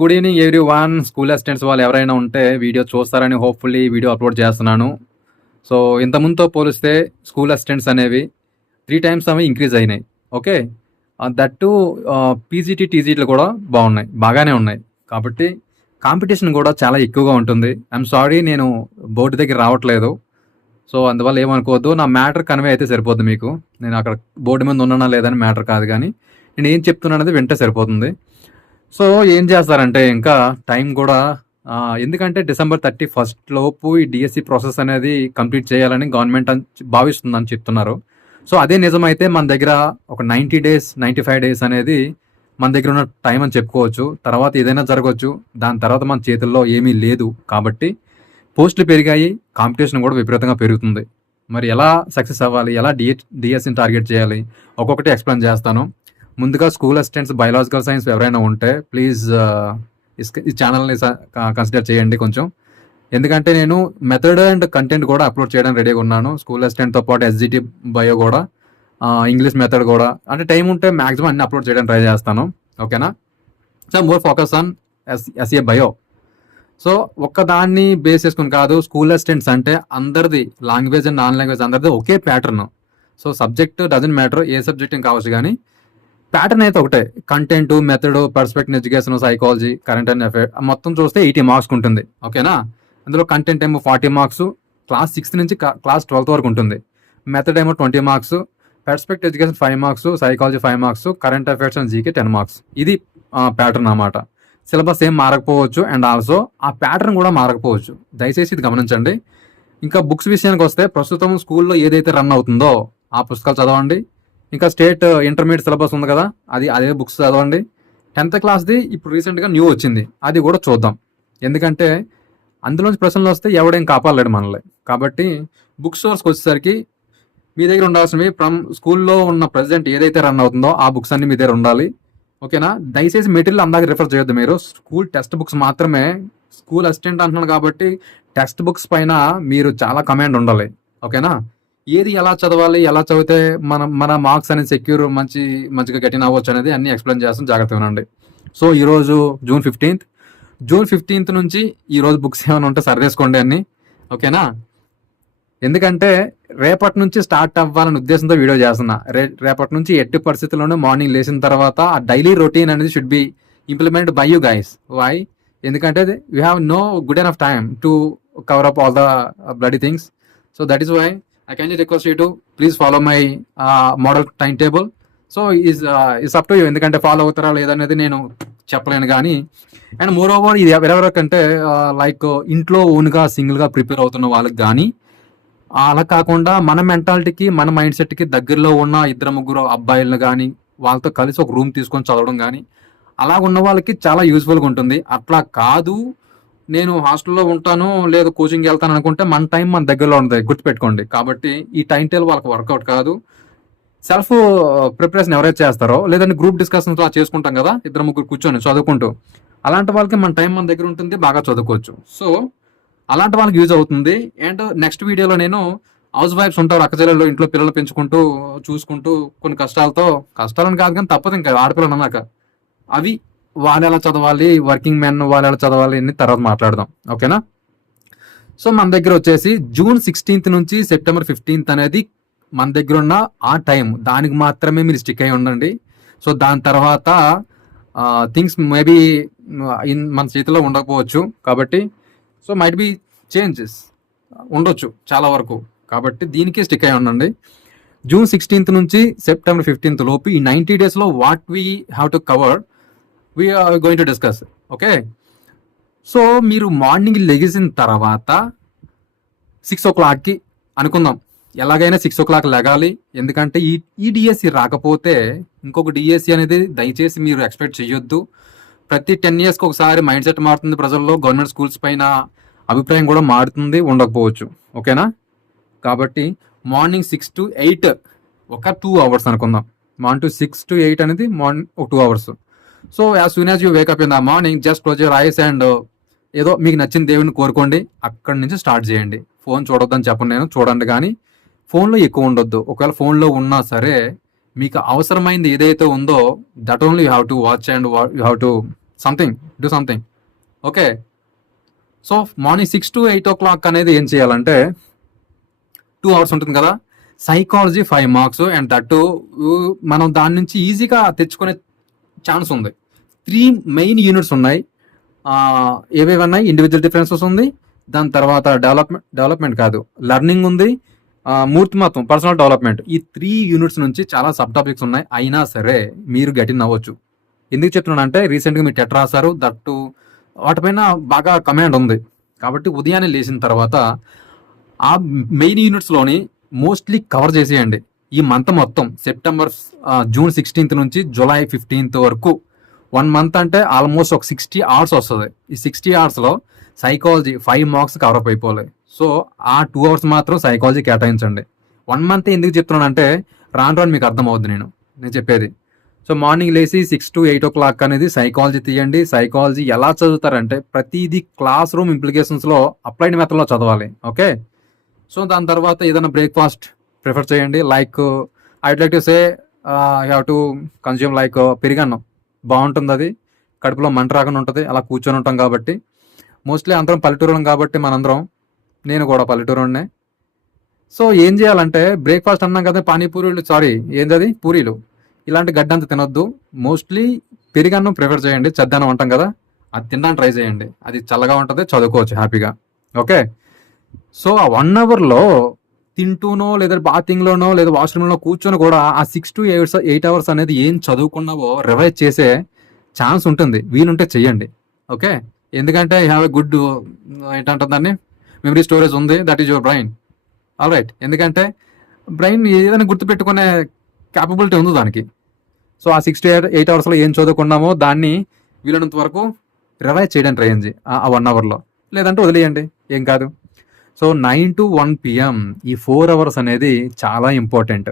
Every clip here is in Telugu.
Good evening everyone. School assistants వాళ్ళు ఎవరైనా ఉంటే వీడియో చూస్తారని హోప్‌ఫుల్లీ వీడియో అప్‌లోడ్ చేస్తున్నాను. సో, ఇంతకుముందుతో పోలిస్తే స్కూల్ అసిస్టెంట్స్ అనేవి 3 టైమ్స్ అవి ఇంక్రీజ్ అయినాయి. ఓకే. దట్ టూ పీజీటీ, టీజీటీలు కూడా బాగానే ఉన్నాయి. కాబట్టి కాంపిటీషన్ కూడా చాలా ఎక్కువగా ఉంటుంది. ఐయామ్ సారీ నేను బోర్డ్ దగ్గర రావట్లేదు. సో, అందువల్ల ఏమనుకోవద్దు. నా మ్యాటర్ కన్వే అయితే సరిపోద్ది మీకు. నేను అక్కడ బోర్డ్ మీద ఉన్నానా లేదా అని మ్యాటర్ కాదు గానీ, నేను ఏం చెప్తున్నాననేది వింటే సరిపోతుంది. సో, ఏం చేస్తారంటే ఇంకా టైం కూడా ఎందుకంటే డిసెంబర్ 31 లోపు ఈ డీఎస్సీ ప్రాసెస్ అనేది కంప్లీట్ చేయాలని గవర్నమెంట్ భావిస్తుందని చెప్తున్నారు. సో, అదే నిజమైతే మన దగ్గర ఒక 90 డేస్, 95 డేస్ అనేది మన దగ్గర ఉన్న టైం అని చెప్పుకోవచ్చు. తర్వాత ఏదైనా జరగొచ్చు. దాని తర్వాత మన చేతుల్లో ఏమీ లేదు. కాబట్టి పోస్టులు పెరిగాయి. కాంపిటీషన్ కూడా విపరీతంగా పెరుగుతుంది. మరి ఎలా సక్సెస్ అవ్వాలి? ఎలా డీఎస్సీని టార్గెట్ చేయాలి? ఒక్కొక్కటి ఎక్స్‌ప్లెయిన్ చేస్తాను. ముందుగా స్కూల్ అసిస్టెంట్స్ బయాలజికల్ సైన్స్ ఎవరైనా ఉంటే ప్లీజ్ ఈ ఛానల్ని కన్సిడర్ చేయండి కొంచెం. ఎందుకంటే నేను మెథడ్ అండ్ కంటెంట్ కూడా అప్లోడ్ చేయడానికి రెడీగా ఉన్నాను. స్కూల్ అసిస్టెంట్తో పాటు ఎస్జిటి బయో కూడా, ఇంగ్లీష్ మెథడ్ కూడా, అంటే టైం ఉంటే మ్యాక్సిమం అన్ని అప్లోడ్ చేయడానికి ట్రై చేస్తాను. ఓకేనా? So more focus on SA bio. So ఒక్కదాన్ని బేస్ చేసుకుని కాదు, స్కూల్ అసిస్టెంట్స్ అంటే అందరిది లాంగ్వేజ్ అండ్ నాన్ లాంగ్వేజ్ అందరిది ఒకే pattern. So subject doesn't matter, ఏ సబ్జెక్ట్ కావచ్చు, కానీ ప్యాటర్న్ అయితే ఒకటే. Content, method, perspective education, psychology, current and affair మొత్తం చూస్తే 80 మార్క్స్ ఉంటుంది. ఓకేనా? అందులో కంటెంట్ ఏమో 40 మార్క్స్, క్లాస్ 6 నుంచి క్లాస్ 12 వరకు ఉంటుంది. మెథడ్ ఏమో 20 marks, perspective education 5 marks, psychology 5 marks, current affairs and GK 10 marks. ఇది ప్యాటర్న్ అన్నమాట. సిలబస్ ఏం మారకపోవచ్చు అండ్ ఆల్సో ఆ ప్యాటర్న్ కూడా మారకపోవచ్చు. దయచేసి ఇది గమనించండి. ఇంకా బుక్స్ విషయానికి వస్తే ప్రస్తుతం స్కూల్లో ఏదైతే రన్ అవుతుందో ఆ పుస్తకాలు చదవండి. ఇంకా స్టేట్ ఇంటర్మీడియట్ సిలబస్ ఉంది కదా, అదే బుక్స్ చదవండి. 10th క్లాస్ది ఇప్పుడు రీసెంట్గా న్యూ వచ్చింది, అది కూడా చూద్దాం. ఎందుకంటే అందులోంచి ప్రశ్నలు వస్తే ఎవడేం కాపాడలేడు మనల్ని. కాబట్టి బుక్ సోర్స్కి వచ్చేసరికి మీ దగ్గర ఉండాల్సినవి ఫ్రమ్ స్కూల్లో ఉన్న ప్రెసెంట్ ఏదైతే రన్ అవుతుందో ఆ బుక్స్ అన్ని మీ దగ్గర ఉండాలి. ఓకేనా? దయచేసి మెటీరియల్ అందాక రిఫర్ చేయొద్దు మీరు. స్కూల్ టెక్స్ట్ బుక్స్ మాత్రమే. స్కూల్ అసిస్టెంట్ అంటున్నాను కాబట్టి టెక్స్ట్ బుక్స్ పైన మీరు చాలా కమాండ్ ఉండాలి. ఓకేనా? ఏది ఎలా చదవాలి, ఎలా చదివితే మన మార్క్స్ అనేది సెక్యూర్ మంచిగా గెటిన్ అవ్వచ్చు అనేది అన్ని ఎక్స్ప్లెయిన్ చేస్తాం. జాగ్రత్తగా ఉండండి. సో ఈరోజు జూన్ 15th నుంచి ఈరోజు బుక్స్ ఏమైనా ఉంటే సరిదేసుకోండి అన్ని. ఓకేనా? ఎందుకంటే రేపటి నుంచి స్టార్ట్ అవ్వాలనే ఉద్దేశంతో వీడియో చేస్తున్నా. రేపటి నుంచి ఎట్టి పరిస్థితుల్లోనూ మార్నింగ్ లేచిన తర్వాత ఆ డైలీ రొటీన్ అనేది should be implement by you guys. Why? ఎందుకంటే we have no good enough time to cover up all the bloody things. So that is why I kindly request you to please follow my model timetable. So is up to you. ఎందుకంటే ఫాలో అవుతారా లేదనేది నేను చెప్పలేను. కానీ అండ్ మోర్ ఓవర్ ఇది ఎవరెవరికంటే లైక్ ఇంట్లో ఓన్గా సింగిల్గా ప్రిపేర్ అవుతున్న వాళ్ళకి కానీ, అలా కాకుండా మన మెంటాలిటీకి, మన మైండ్ సెట్కి దగ్గరలో ఉన్న 2-3 అబ్బాయిలను కానీ వాళ్ళతో కలిసి ఒక రూమ్ తీసుకొని చదవడం కానీ, అలా ఉన్న వాళ్ళకి చాలా యూస్ఫుల్గా ఉంటుంది. అట్లా కాదు నేను హాస్టల్లో ఉంటాను లేదా కోచింగ్ వెళ్తాను అనుకుంటే మన టైం మన దగ్గరలో ఉంటుంది, గుర్తుపెట్టుకోండి. కాబట్టి ఈ టైం టేబుల్ వాళ్ళకి వర్కౌట్ కాదు. సెల్ఫ్ ప్రిపరేషన్ ఎవరైతే చేస్తారో, లేదంటే గ్రూప్ డిస్కషన్స్ అలా చేసుకుంటాం కదా 2-3 కూర్చొని చదువుకుంటూ, అలాంటి వాళ్ళకి మన టైం మన దగ్గర ఉంటుంది, బాగా చదువుకోవచ్చు. సో అలాంటి వాళ్ళకి యూజ్ అవుతుంది. అండ్ నెక్స్ట్ వీడియోలో నేను హౌస్ వైఫ్స్ ఉంటారు, అక్కచెల్లెళ్ళు, ఇంట్లో పిల్లలు పెంచుకుంటూ చూసుకుంటూ కొన్ని కష్టాలని కాదు కానీ తప్పదు, ఇంకా ఆడపిల్లలు అన్నాక అవి వాళ్ళు ఎలా చదవాలి, వర్కింగ్ మెన్ వాళ్ళు ఎలా చదవాలి అని తర్వాత మాట్లాడదాం. ఓకేనా? సో మన దగ్గర వచ్చేసి జూన్ 16th నుంచి సెప్టెంబర్ 15th అనేది మన దగ్గర ఉన్న ఆ టైం, దానికి మాత్రమే మీరు స్టిక్ అయి ఉండండి. సో దాని తర్వాత థింగ్స్ మేబీ మన చేతిలో ఉండకపోవచ్చు. కాబట్టి సో మైట్ బి చేంజెస్ ఉండొచ్చు చాలా వరకు. కాబట్టి దీనికే స్టిక్ అయి ఉండండి. జూన్ 16th నుంచి సెప్టెంబర్ 15th లోపు ఈ 90 డేస్లో what we have to cover we are going to discuss. Okay? So మీరు మార్నింగ్ లెగిసిన తర్వాత 6 o'clockకి అనుకుందాం, ఎలాగైనా 6 o'clock లెగాలి. ఎందుకంటే ఈ డిఎస్సి రాకపోతే ఇంకొక డిఎస్సి అనేది దయచేసి మీరు ఎక్స్పెక్ట్ చేయొద్దు. ప్రతి 10 yearsకి ఒకసారి మైండ్ సెట్ మారుతుంది ప్రజల్లో. గవర్నమెంట్ స్కూల్స్ పైన అభిప్రాయం కూడా మారుతుంది, ఉండకపోవచ్చు. ఓకేనా? కాబట్టి మార్నింగ్ 6 to 8 ఒక 2 hours అనుకుందాం. మార్నింగ్ టు 6 to 8 అనేది మార్నింగ్ ఒక 2 hours. So as soon as you wake up in the morning, just close your eyes and ఏదో మీకు నచ్చిన దేవుడిని కోరుకోండి. అక్కడి నుంచి స్టార్ట్ చేయండి. ఫోన్ చూడొద్దని చెప్పను నేను, చూడండి. కానీ ఫోన్లో ఎక్కువ ఉండొద్దు. ఒకవేళ ఫోన్లో ఉన్నా సరే మీకు అవసరమైంది ఏదైతే ఉందో that only you have to watch and you have to something. Okay. So morning 6 to 8 o'clock అనేది ఏం చేయాలంటే 2 hours ఉంటుంది కదా, సైకాలజీ 5 marks అండ్ దట్టు మనం దాని నుంచి ఈజీగా తెచ్చుకునే ఛాన్స్ ఉంది. 3 మెయిన్ యూనిట్స్ ఉన్నాయి. ఏవేవన్నాయి, ఇండివిజువల్ డిఫరెన్సెస్ ఉంది, దాని తర్వాత డెవలప్మెంట్ కాదు, లెర్నింగ్ ఉంది, మూర్తిమత్వం, పర్సనల్ డెవలప్మెంట్. ఈ 3 యూనిట్స్ నుంచి చాలా సబ్ టాపిక్స్ ఉన్నాయి. అయినా సరే మీరు గట్టిన అవ్వచ్చు. ఎందుకు చెప్తున్నానంటే రీసెంట్గా మీరు టెట్ రాశారు, దట్టు వాటిపైన బాగా కమాండ్ ఉంది. కాబట్టి ఉదయాన్నే లేచిన తర్వాత ఆ మెయిన్ యూనిట్స్లోని మోస్ట్లీ కవర్ చేసేయండి. ఈ మంత్ మొత్తం జూన్ 16th నుంచి జూలై 15th వరకు 1 month అంటే ఆల్మోస్ట్ ఒక 60 hours వస్తుంది. ఈ 60 hoursలో సైకాలజీ 5 marks కవరప్ అయిపోవాలి. సో ఆ 2 hours మాత్రం సైకాలజీ కేటాయించండి. 1 month ఎందుకు చెప్తున్నానంటే రాను మీకు అర్థమవుద్ది నేను చెప్పేది. సో మార్నింగ్ లేచి 6 to 8 o'clock అనేది సైకాలజీ తీయండి. సైకాలజీ ఎలా చదువుతారంటే ప్రతిదీ క్లాస్ రూమ్ ఇంప్లికేషన్స్లో అప్లైడ్ మెథడ్లో చదవాలి. ఓకే. సో దాని తర్వాత ఏదైనా బ్రేక్ఫాస్ట్ ప్రిఫర్ చేయండి. Like I'd like to say have to consume like పెరుగన్నం. బాగుంటుంది, అది కడుపులో మంట రాకుండా ఉంటుంది. అలా కూర్చొని ఉంటాం కాబట్టి, మోస్ట్లీ అందరం పల్లెటూరులం కాబట్టి మనందరం, నేను కూడా పల్లెటూరునే. సో ఏం చేయాలంటే బ్రేక్ఫాస్ట్ అన్నాం కదా, ఏంటది పూరీలు, ఇలాంటి గడ్డంత తినొద్దు. మోస్ట్లీ పెరుగన్నం ప్రిఫర్ చేయండి. చద్దన్నం అంటాం కదా, అది తినడానికి ట్రై చేయండి. అది చల్లగా ఉంటుంది, చదువుకోవచ్చు హ్యాపీగా. ఓకే. సో ఆ 1 hourలో తింటూనో లేదా బాతింగ్లోనో లేదా వాష్రూమ్లో కూర్చొని కూడా ఆ 6 to 8 hours అనేది ఏం చదువుకున్నావో రివైజ్ చేసే ఛాన్స్ ఉంటుంది. వీలుంటే చెయ్యండి. ఓకే. ఎందుకంటే యూ హ్యావ్ ఎ గుడ్ ఏంటంటే దాన్ని మెమరీ స్టోరేజ్ ఉంది, that is your brain. All right. ఎందుకంటే బ్రెయిన్ ఏదైనా గుర్తుపెట్టుకునే క్యాపబిలిటీ ఉంది దానికి. సో ఆ 6 to 8 hours ఏం చదువుకున్నామో దాన్ని వీలైనంత వరకు రివైజ్ చేయడానికి ట్రై చేయండి ఆ 1 hourలో. లేదంటే వదిలేయండి, ఏం కాదు. సో 9 to 1 PM ఈ 4 hours అనేది చాలా ఇంపార్టెంట్.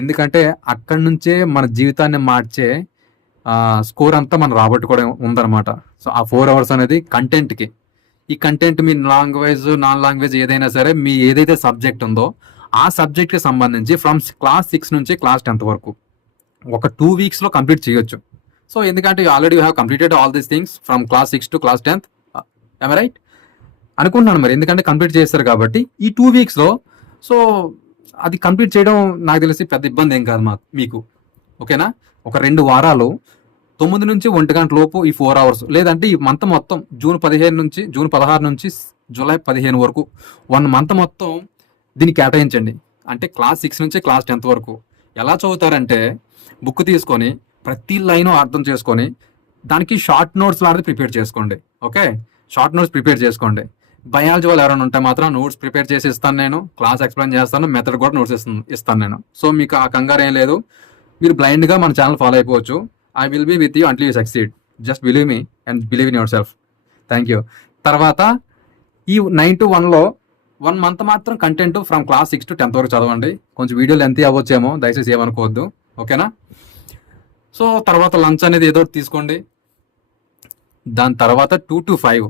ఎందుకంటే అక్కడి నుంచే మన జీవితాన్ని మార్చే స్కోర్ అంతా మనం రాబట్టుకోవడం ఉందన్నమాట. సో ఆ 4 hours అనేది కంటెంట్కి. ఈ కంటెంట్ మీ లాంగ్వేజ్ నాన్ లాంగ్వేజ్ ఏదైనా సరే, మీ ఏదైతే సబ్జెక్ట్ ఉందో ఆ సబ్జెక్ట్కి సంబంధించి ఫ్రమ్ క్లాస్ 6 నుంచి క్లాస్ 10th వరకు ఒక 2 weeksలో కంప్లీట్ చేయొచ్చు. సో ఎందుకంటే already you have completed all these things from class 6 to class 10th. I right అనుకుంటున్నాను మరి, ఎందుకంటే కంప్లీట్ చేస్తారు కాబట్టి ఈ 2 weeksలో. సో అది కంప్లీట్ చేయడం నాకు తెలిసి పెద్ద ఇబ్బంది ఏం కాదు మీకు. ఓకేనా. ఒక 2 వారాలు 9 నుంచి 1 గంట లోపు ఈ 4 hours, లేదంటే ఈ మంత్ మొత్తం జూన్ 16 నుంచి జూలై 15 వరకు 1 month మొత్తం దీన్ని కేటాయించండి. అంటే క్లాస్ 6 నుంచి క్లాస్ 10th వరకు ఎలా చదువుతారంటే బుక్ తీసుకొని ప్రతి లైను అర్థం చేసుకొని దానికి షార్ట్ నోట్స్ లాంటిది ప్రిపేర్ చేసుకోండి. ఓకే. షార్ట్ నోట్స్ ప్రిపేర్ చేసుకోండి. బయాలజీ వాళ్ళు ఎవరైనా ఉంటే మాత్రం నోట్స్ ప్రిపేర్ చేసి ఇస్తాను నేను, క్లాస్ ఎక్స్ప్లెయిన్ చేస్తాను, మెథడ్ కూడా నోట్స్ ఇస్తాను నేను. సో మీకు ఆ కంగారు ఏం లేదు. మీరు బ్లైండ్గా మన ఛానల్ ఫాలో అయిపోవచ్చు. I will be with you until you succeed. Just believe me and believe in yourself. Thank you. తర్వాత ఈ 9 to 1లో 1 month మాత్రం content from class 6 to 10th వరకు చదవండి. కొంచెం వీడియోలు ఎంత అవ్వచ్చేమో, దయచేసి ఏమనుకోవద్దు. ఓకేనా. సో తర్వాత లంచ్ అనేది ఏదో తీసుకోండి. దాని తర్వాత 2 to 5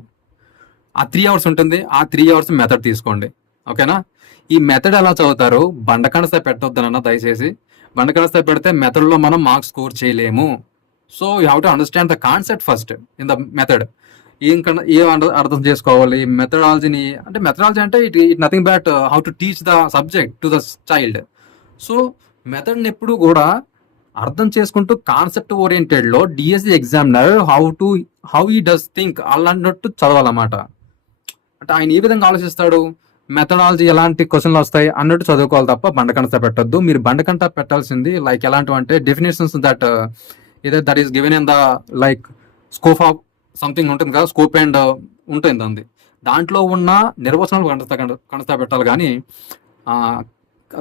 ఆ 3 hours ఉంటుంది. ఆ 3 hours మెథడ్ తీసుకోండి. ఓకేనా. ఈ మెథడ్ ఎలా చదువుతారు, బండకణస్థాయి పెట్టొద్దనన్నా దయచేసి. బండకణస్థాయి పెడితే మెథడ్లో మనం మార్క్స్ స్కోర్ చేయలేము. So you have to understand the concept first in the method. ఏం అర్థం చేసుకోవాలి మెథడాలజీని. అంటే మెథడాలజీ అంటే it nothing but how to teach the subject to the child. So మెథడ్ని ఎప్పుడు కూడా అర్థం చేసుకుంటూ కాన్సెప్ట్ ఓరియంటెడ్లో DSC examiner how he does think అన్నట్టు చదవాలన్నమాట. అంటే ఆయన ఏ విధంగా ఆలోచిస్తాడు, మెథడాలజీ ఎలాంటి క్వశ్చన్లు వస్తాయి అన్నట్టు చదువుకోవాలి తప్ప బండకంట పెట్టద్దు. మీరు బండకంట పెట్టాల్సింది లైక్ ఎలాంటివి అంటే definitions that is given in the like scope of something ఉంటుంది కదా, స్కోప్ అండ్ ఉంటుంది అంది. దాంట్లో ఉన్న నిర్వచనాలు కణస్తా పెట్టాలి కానీ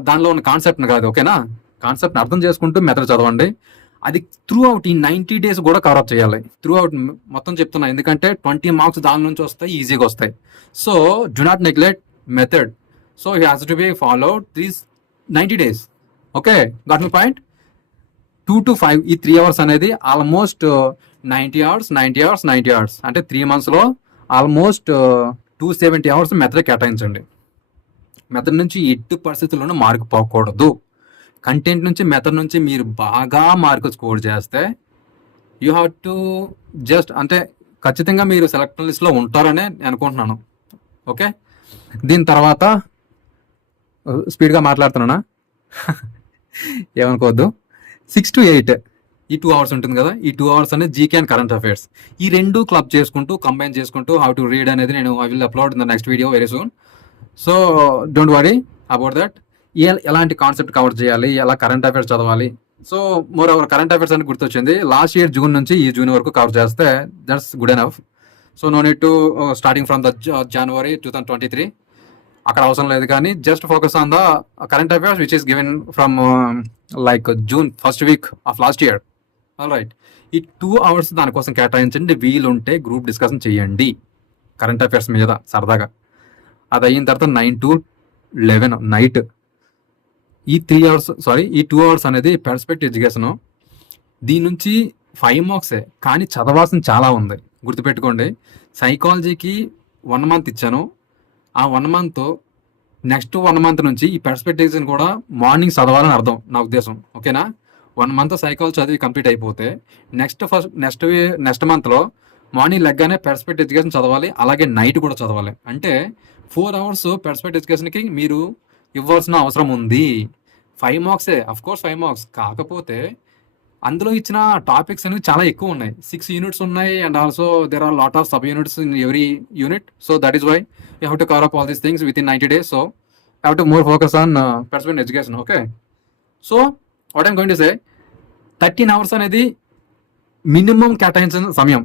దానిలో ఉన్న కాన్సెప్ట్ని కాదు. ఓకేనా. కాన్సెప్ట్ని అర్థం చేసుకుంటూ మెథడ్ చదవండి. అది త్రూ అవుట్ ఈ 90 days కూడా కవరప్ చేయాలి. త్రూ అవుట్ మొత్తం చెప్తున్నా, ఎందుకంటే 20 marks దాని నుంచి వస్తాయి, ఈజీగా వస్తాయి. So do not neglect method. So he has to be followed these 90 days. Okay, got my point. 2 to 5 ఈ 3 hours అనేది ఆల్మోస్ట్ 90 hours అంటే 3 monthsలో ఆల్మోస్ట్ 270 hours మెథడ్ కేటాయించండి. మెథడ్ నుంచి ఎట్టి పరిస్థితుల్లోనూ మార్కు పోకూడదు. కంటెంట్ నుంచి మెథడ్ నుంచి మీరు బాగా మార్కు స్కోర్ చేస్తే యూ హ్యావ్ టు జస్ట్ అంటే ఖచ్చితంగా మీరు సెలెక్ట్ లిస్ట్లో ఉంటారనే నేను అనుకుంటున్నాను. ఓకే, దీని తర్వాత స్పీడ్గా మాట్లాడుతున్నానా? ఏమనుకోవద్దు. 6 to 8 ఈ 2 hours ఉంటుంది కదా, ఈ 2 hours అనేది జీకే అండ్ కరెంట్ అఫైర్స్. ఈ రెండు క్లబ్ చేసుకుంటూ కంబైన్ చేసుకుంటూ హౌ టు రీడ్ అనేది నేను I will upload in the next video very soon. So don't worry about that. ఎలాంటి కాన్సెప్ట్ కవర్ చేయాలి, ఎలా కరెంట్ అఫైర్స్ చదవాలి. So more over current affairs అని గుర్తొచ్చింది. లాస్ట్ ఇయర్ జూన్ నుంచి ఈ జూన్ వరకు కవర్ చేస్తే that's good enough. So no need to starting from the January 2023 అక్కడ అవసరం లేదు, కానీ just focus on the current affairs which is given from like June first week of last year. All right, ఈ 2 hours దానికోసం కేటాయించండి. వీలుంటే గ్రూప్ డిస్కషన్ చేయండి కరెంట్ అఫైర్స్ మీద సరదాగా. అది అయిన తర్వాత 9 to 11 నైట్ ఈ 3 hours ఈ 2 hours అనేది పర్స్పెక్టివ్ ఎడ్యుకేషను. దీని నుంచి 5 marks కానీ చదవాల్సిన చాలా ఉంది. గుర్తుపెట్టుకోండి, సైకాలజీకి 1 month ఇచ్చాను. ఆ 1 month నెక్స్ట్ 1 month నుంచి ఈ పర్స్పెక్టివ్స్ కూడా మార్నింగ్ చదవాలని అర్థం నా ఉద్దేశం. ఓకేనా? 1 month సైకాలజీ చదివి కంప్లీట్ అయిపోతే నెక్స్ట్ మంత్లో మార్నింగ్ లెగ్గానే పర్స్పెక్టివ్ ఎడ్యుకేషన్ చదవాలి, అలాగే నైట్ కూడా చదవాలి. అంటే 4 hours పర్స్పెక్టివ్ ఎడ్యుకేషన్కి మీరు ఇవ్వాల్సిన అవసరం ఉంది. 5 marks అఫ్ కోర్స్ 5 marks, కాకపోతే అందులో ఇచ్చిన టాపిక్స్ అనేవి చాలా ఎక్కువ ఉన్నాయి. 6 units ఉన్నాయి, and also there are lot of sub units in every unit. So that is why you have to cover up all these things within 90 days. So have to more focus on perspective education. Okay, so what I'm going to say, 13 hours అనేది మినిమం కేటాయించిన సమయం.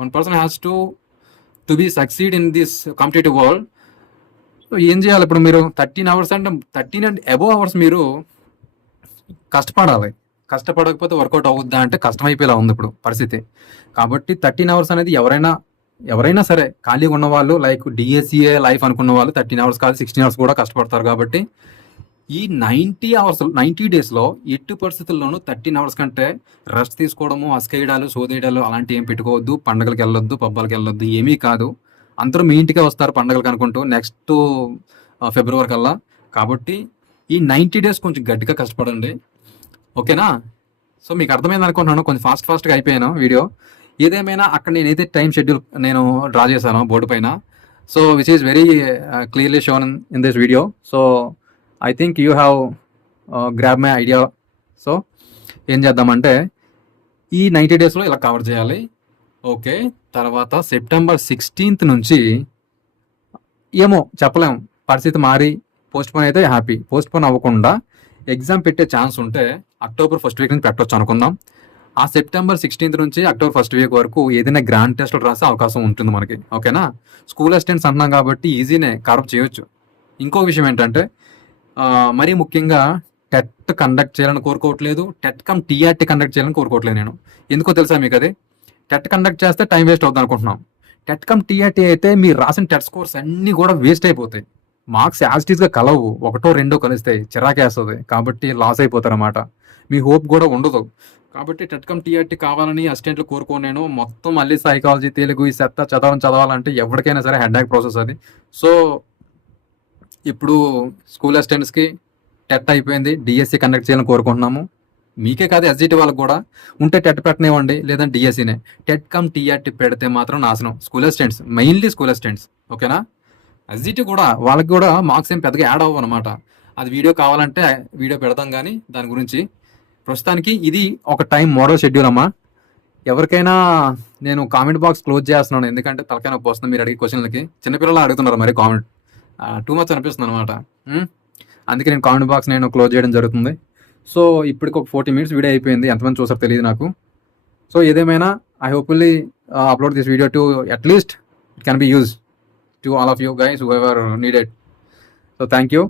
One person has to be succeed in this competitive world. So ఏం చేయాలి ఇప్పుడు మీరు? 13 hours అంటే 13 and above hours మీరు కష్టపడాలి. కష్టపడకపోతే వర్కౌట్ అవుద్దా అంటే కష్టమైపోయేలా ఉంది ఇప్పుడు పరిస్థితి. కాబట్టి 13 hours అనేది ఎవరైనా సరే ఖాళీగా ఉన్న వాళ్ళు, లైక్ డిఎస్సిఏ లైఫ్ అనుకున్న వాళ్ళు 13 hours కాదు 16 hours కూడా కష్టపడతారు. కాబట్టి ఈ 90 daysలో ఎట్టి పరిస్థితుల్లోనూ 13 hours కంటే రెస్ట్ తీసుకోవడము, అస్కేయడాలు, సోదేయడాలు అలాంటివి ఏం పెట్టుకోవద్దు. పండగలకు వెళ్ళొద్దు, పబ్బాలకు వెళ్ళొద్దు, ఏమీ కాదు. అందరూ మీ ఇంటికే వస్తారు పండగలకు అనుకుంటూ నెక్స్ట్ February కల్లా. కాబట్టి ఈ 90 days కొంచెం గట్టిగా కష్టపడండి. ఓకేనా? సో మీకు అర్థమైంది అనుకుంటున్నాను. కొంచెం ఫాస్ట్గా అయిపోయాను వీడియో. ఏదేమైనా అక్కడ నేనైతే టైం షెడ్యూల్ నేను డ్రా చేశాను బోర్డు పైన. So which is very clearly shown in this video. So I think you have grab my idea. So ఏం చేద్దామంటే ఈ 90 daysలో ఇలా కవర్ చేయాలి. ఓకే, తర్వాత September 16th నుంచి ఏమో చెప్పలేము, పరిస్థితి మారి పోస్ట్పోన్ అయితే హ్యాపీ. పోస్ట్పోన్ అవ్వకుండా ఎగ్జామ్ పెట్టే ఛాన్స్ ఉంటే October 1st week నుంచి పెట్టవచ్చు అనుకుందాం. ఆ September 16th నుంచి October 1st week వరకు ఏదైనా గ్రాండ్ టెస్ట్లు రాసే అవకాశం ఉంటుంది మనకి. ఓకేనా? స్కూల్ అసిస్టెంట్స్ అంటున్నాం కాబట్టి ఈజీనే కవర్ చేయొచ్చు. ఇంకో విషయం ఏంటంటే మరీ ముఖ్యంగా టెట్ కండక్ట్ చేయాలని కోరుకోవట్లేదు, టెట్ కమ్ టీఆర్టీ కండక్ట్ చేయాలని కోరుకోవట్లేదు నేను. ఎందుకో తెలుసా మీకు? అది టెట్ కండక్ట్ చేస్తే టైం వేస్ట్ అవుతుంది అనుకుంటున్నాం. టెట్ కమ్ టీఆర్టీ అయితే మీరు రాసిన టెట్ స్కోర్స్ అన్నీ కూడా వేస్ట్ అయిపోతాయి. మార్క్స్ యాజిటీస్గా కలవు, 1 or 2 కలిస్తాయి, చిరాకేస్తుంది. కాబట్టి లాస్ అయిపోతారు అన్నమాట. మీ హోప్ కూడా ఉండదు. కాబట్టి టెట్ కమ్ టీఆర్టీ కావాలని అసిస్టెంట్లు కోరుకోను నేను. మొత్తం మళ్ళీ సైకాలజీ, తెలుగు ఈ సెత్త చదవాలంటే ఎవరికైనా సరే హెడ్ఏక్ ప్రాసెస్ అది. సో ఇప్పుడు స్కూల్ అసిస్టెంట్స్కి టెట్ అయిపోయింది, డిఎస్సి కండక్ట్ చేయాలని కోరుకుంటున్నాము. మీకే కాదు, ఎస్జిటి వాళ్ళకి కూడా ఉంటే టెట్ పెట్టనివ్వండి, లేదంటే డిఎస్సినే. టెట్ కమ్ టీఆర్టీ పెడితే మాత్రం నాశనం. School assistants, mainly school assistants. ఓకేనా? ఎస్జిటి కూడా వాళ్ళకి కూడా మార్క్స్ ఏం పెద్దగా యాడ్ అవ్వవు అనమాట. అది వీడియో కావాలంటే వీడియో పెడతాం, కానీ దాని గురించి ప్రస్తుతానికి ఇది ఒక టైం మోడల్ షెడ్యూల్ అమ్మా. ఎవరికైనా నేను కామెంట్ బాక్స్ క్లోజ్ చేస్తున్నాను, ఎందుకంటే తలకాయ నొప్పి వస్తుంది మీరు అడిగే క్వశ్చన్లకి. చిన్నపిల్లలు అడుగుతున్నారు మరి కామెంట్, టూ మచ్ అనిపిస్తుంది అనమాట. అందుకే నేను కామెంట్ బాక్స్ నేను క్లోజ్ చేయడం జరుగుతుంది. సో ఇప్పటికి ఒక 40 minutes వీడియో అయిపోయింది. ఎంతమంది చూసారో తెలియదు నాకు. సో ఏదేమైనా I hopefully upload this video to at least it can be use to all of you guys who ever needed. So thank you.